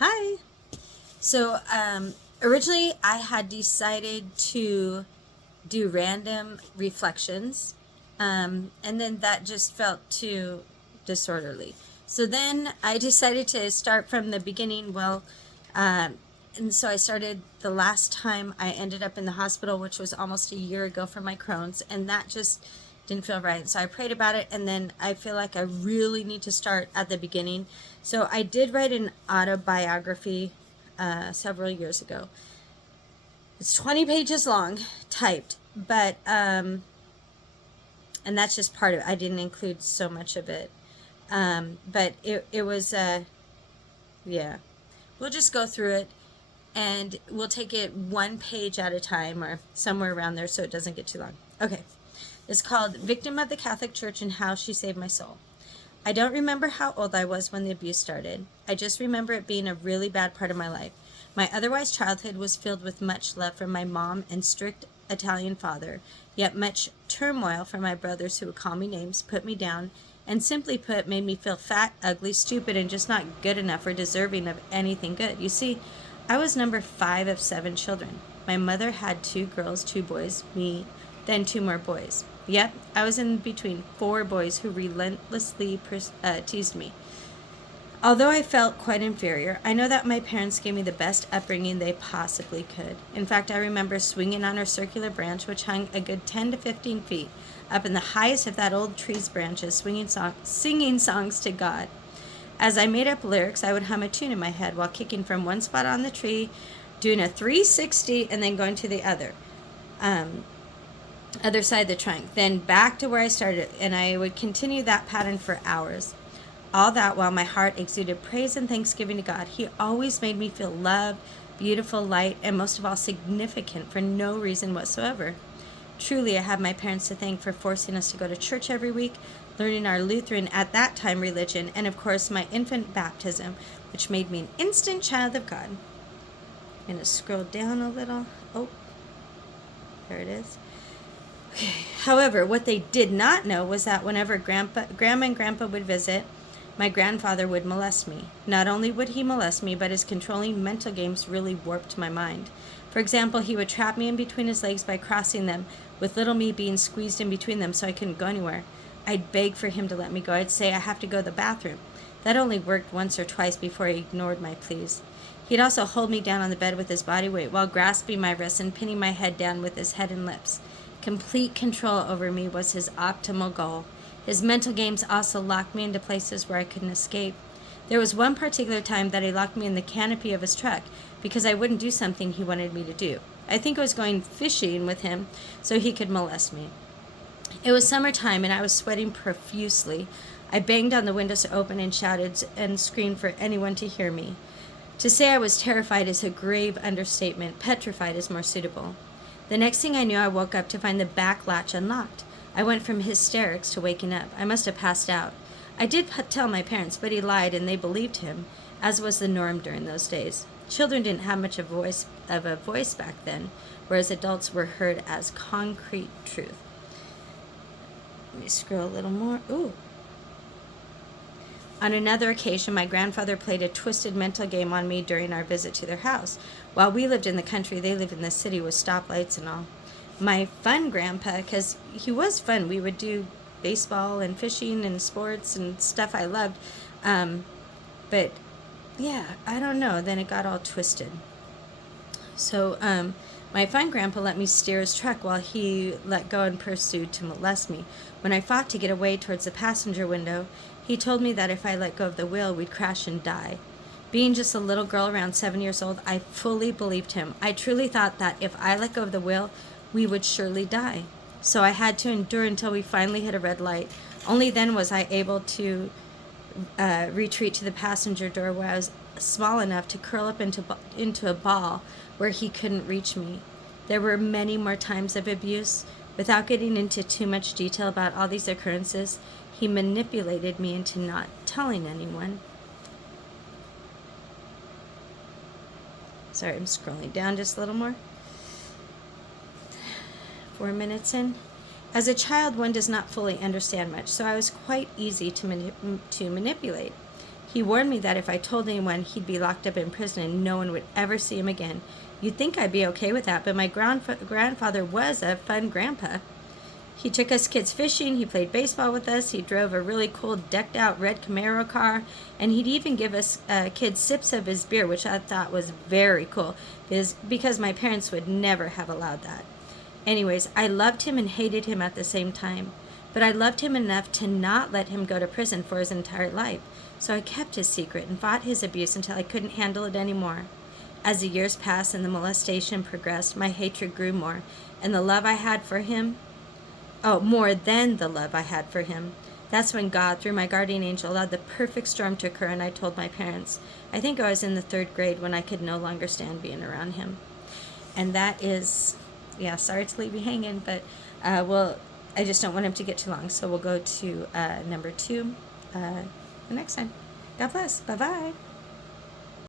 Hi. So, originally I had decided to do random reflections, and then that just felt too disorderly. So then I decided to start from the beginning. Um, and so I started the last time I ended up in the hospital, which was almost a year ago for my Crohn's, and that just didn't feel right. So I prayed about it, and then I feel like I really need to start at the beginning. So I did write an autobiography several years ago. It's 20 pages long, typed, but and that's just part of it. I didn't include so much of it, but it was yeah. We'll just go through it, and we'll take it one page at a time, or somewhere around there, so it doesn't get too long. Okay, it's called "Victim of the Catholic Church and How She Saved My Soul." I don't remember how old I was when the abuse started. I just remember it being a really bad part of my life. My otherwise childhood was filled with much love from my mom and strict Italian father, yet much turmoil from my brothers who would call me names, put me down, and simply put, made me feel fat, ugly, stupid, and just not good enough or deserving of anything good. You see, I was number 5 of 7 children. My mother had 2 girls, 2 boys, me, then 2 more boys. Yep, I was in between 4 boys who relentlessly teased me. Although I felt quite inferior, I know that my parents gave me the best upbringing they possibly could. In fact, I remember swinging on our circular branch, which hung a good 10 to 15 feet up in the highest of that old tree's branches, singing songs to God. As I made up lyrics, I would hum a tune in my head while kicking from one spot on the tree, doing a 360, and then going to the other side of the trunk, then back to where I started, and I would continue that pattern for hours. All that while my heart exuded praise and thanksgiving to God. He always made me feel loved, beautiful, light, and most of all significant for no reason whatsoever. Truly, I have my parents to thank for forcing us to go to church every week, learning our Lutheran, at that time, religion, and of course my infant baptism, which made me an instant child of God. I'm going to scroll down a little. Oh, there it is. However, what they did not know was that whenever Grandma and Grandpa would visit, my grandfather would molest me. Not only would he molest me, but his controlling mental games really warped my mind. For example, he would trap me in between his legs by crossing them, with little me being squeezed in between them so I couldn't go anywhere. I'd beg for him to let me go. I'd say I have to go to the bathroom. That only worked once or twice before he ignored my pleas. He'd also hold me down on the bed with his body weight while grasping my wrists and pinning my head down with his head and lips. Complete control over me was his optimal goal. His mental games also locked me into places where I couldn't escape. There was one particular time that he locked me in the canopy of his truck because I wouldn't do something he wanted me to do. I think I was going fishing with him so he could molest me. It was summertime and I was sweating profusely. I banged on the windows to open and shouted and screamed for anyone to hear me. To say I was terrified is a grave understatement. Petrified is more suitable. The next thing I knew, I woke up to find the back latch unlocked. I went from hysterics to waking up. I must have passed out. I did tell my parents, but he lied and they believed him, as was the norm during those days. Children didn't have much of a voice back then, whereas adults were heard as concrete truth. Let me scroll a little more. Ooh. On another occasion, my grandfather played a twisted mental game on me during our visit to their house. While we lived in the country, they lived in the city with stoplights and all. My fun grandpa, because he was fun, we would do baseball and fishing and sports and stuff I loved. But yeah, I don't know. Then it got all twisted. So my fun grandpa let me steer his truck while he let go and pursued to molest me. When I fought to get away towards the passenger window, he told me that if I let go of the wheel, we'd crash and die. Being just a little girl around 7 years old, I fully believed him. I truly thought that if I let go of the wheel, we would surely die. So I had to endure until we finally hit a red light. Only then was I able to retreat to the passenger door where I was small enough to curl up into a ball where he couldn't reach me. There were many more times of abuse. Without getting into too much detail about all these occurrences, he manipulated me into not telling anyone. Sorry, I'm scrolling down just a little more. 4 minutes in. As a child, one does not fully understand much, so I was quite easy to manipulate. He warned me that if I told anyone, he'd be locked up in prison and no one would ever see him again. You'd think I'd be okay with that, but my grandfather was a fun grandpa. He took us kids fishing, he played baseball with us, he drove a really cool decked out red Camaro car, and he'd even give us kids sips of his beer, which I thought was very cool, because my parents would never have allowed that. Anyways, I loved him and hated him at the same time, but I loved him enough to not let him go to prison for his entire life, so I kept his secret and fought his abuse until I couldn't handle it anymore. As the years passed and the molestation progressed, my hatred grew more, and the love I had for him, more than the love I had for him. That's when God, through my guardian angel, allowed the perfect storm to occur, and I told my parents. I think I was in the 3rd grade when I could no longer stand being around him. And that is, sorry to leave you hanging, but I just don't want him to get too long, so we'll go to number 2 the next time. God bless. Bye-bye.